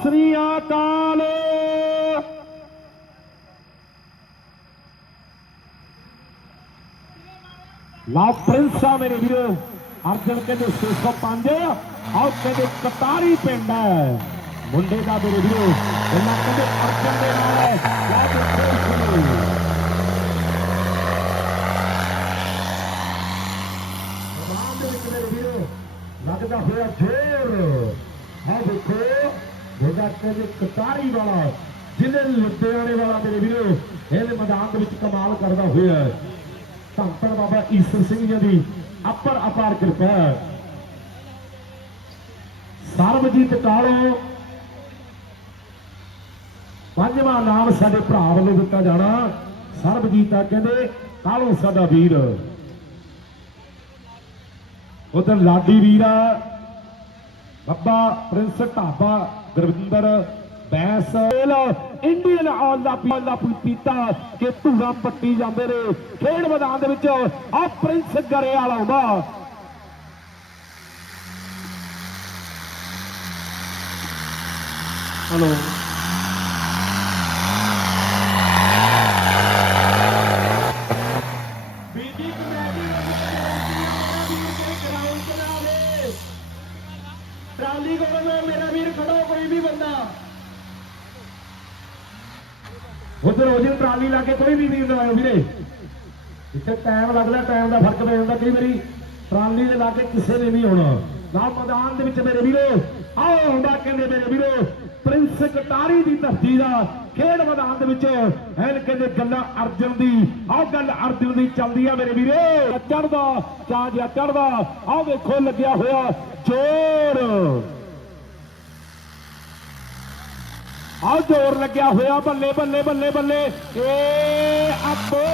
ਸ੍ਰੀ ਅਕਾਲ। ਲਓ ਪ੍ਰਿੰਸ ਆ ਮੇਰੇ ਵੀਰੋ, ਅਰਜਨ ਕਹਿੰਦੇ 605 ਆਓ ਕਹਿੰਦੇ ਕਤਾਰੀ ਪਿੰਡ ਹੈ। ਮੁੰਡੇ ਦਾ ਮੇਰੇ ਵੀਰੋ, ਇਹਨਾਂ ਕਹਿੰਦੇ ਅਰਜਨ ਦੇ ਨਾਲ ਹੈ। ਯਾ ਦੇਖੋ ਲੱਗਦਾ ਹੋਇਆ ਜ਼ੋਰ। ਹੈ ਦੇਖੋ ਜਿਹੜਾ ਕਹਿੰਦੇ ਕਤਾਰੀ ਵਾਲਾ, ਜਿਹਨੇ ਲੁਧਿਆਣੇ ਵਾਲਾ ਮੇਰੇ ਵੀਰੋ ਇਹਨੇ ਮੈਦਾਨ ਦੇ ਵਿੱਚ ਕਮਾਲ ਕਰਦਾ ਹੋਇਆ ਹੈ। ਧੰਨ ਧੰਨ ਬਾਬਾ ਈਸ਼ਰ ਸਿੰਘ ਜੀ ਦੀ ਅਪਰ ਅਪਾਰ ਕਿਰਪਾ ਸਰਬਜੀਤ ਕਾਲੋ, ਪੰਜਵਾਂ ਨਾਮ ਸਾਡੇ ਭਰਾ ਵੱਲੋਂ ਦਿੱਤਾ ਜਾਣਾ। ਸਰਬਜੀਤ ਆ ਕਹਿੰਦੇ, ਕਾਲੋ ਸਾਡਾ ਵੀਰ। ਉਧਰ ਲਾਡੀ ਵੀਰ ਆ ਬੱਬਾ ਪ੍ਰਿੰਸ ਢਾਬਾ ਗੁਰਵਿੰਦਰ ਬੈਸ। ਇੰਡੀਅਨ ਆਲ ਦਾ ਪੀਲਾ ਪੀਤਾ ਕਿ ਧੂਰਾ ਪੱਟੀ ਜਾਂਦੇ ਨੇ। ਖੇਡ ਮੈਦਾਨ ਦੇ ਵਿੱਚ ਆ ਪ੍ਰਿੰਸ ਗਰੇਵਾਲ ਆਉਂਦਾ। ਹਲੋ। ਬੀਜੀ ਕਮੇਟੀ ਗਰਾਊਂਡ ਬਣਾਵੇ ਟਰਾਲੀ ਕੋਲ ਮੇਰਾ ਵੀਰ ਖੜੋ, ਕੋਈ ਵੀ ਬੰਦਾ। ਉਧਰ ਹੋ ਜੇ, ਟਰਾਲੀ ਲਾ ਕੇ ਕੋਈ ਵੀ ਵੀਰ ਨਾ ਆਇਓ ਵੀਰੇ। ਇੱਥੇ ਟਾਈਮ ਲੱਗਦਾ ਟਾਈਮ ਦਾ ਫ਼ਰਕ ਪੈ ਜਾਂਦਾ। ਕਈ ਵਾਰੀ ਟਰਾਲੀ ਦੇ ਲਾ ਕੇ ਕਿਸੇ ਨੇ ਨਹੀਂ ਆਉਣਾ। ਨਾ ਮੈਦਾਨ ਦੇ ਵਿੱਚ ਮੇਰੇ ਵੀਰੋ, ਆਓ ਹੁੰਦਾ ਕਹਿੰਦੇ ਮੇਰੇ ਵੀਰੋ, ਪ੍ਰਿੰਸ ਕਟਾਰੀ ਦੀ ਧਰਤੀ ਦਾ ਖੇਡ ਮੈਦਾਨ ਦੇ ਵਿੱਚ ਐਨ ਕਹਿੰਦੇ ਗੱਲਾਂ ਅਰਜਨ ਦੀ, ਆਹ ਗੱਲ ਅਰਜਨ ਦੀ ਚੱਲਦੀ ਆ ਮੇਰੇ ਵੀਰੇ। ਚੜਦਾ ਚਾਹ ਜਿਆ ਚੜਦਾ ਆਹ ਵੇਖੋ ਲੱਗਿਆ ਹੋਇਆ ਜ਼ੋਰ। ਆਹ ਜ਼ੋਰ ਲੱਗਿਆ ਹੋਇਆ ਬੱਲੇ ਬੱਲੇ ਬੱਲੇ ਬੱਲੇ ਏ ਅੱਬੋ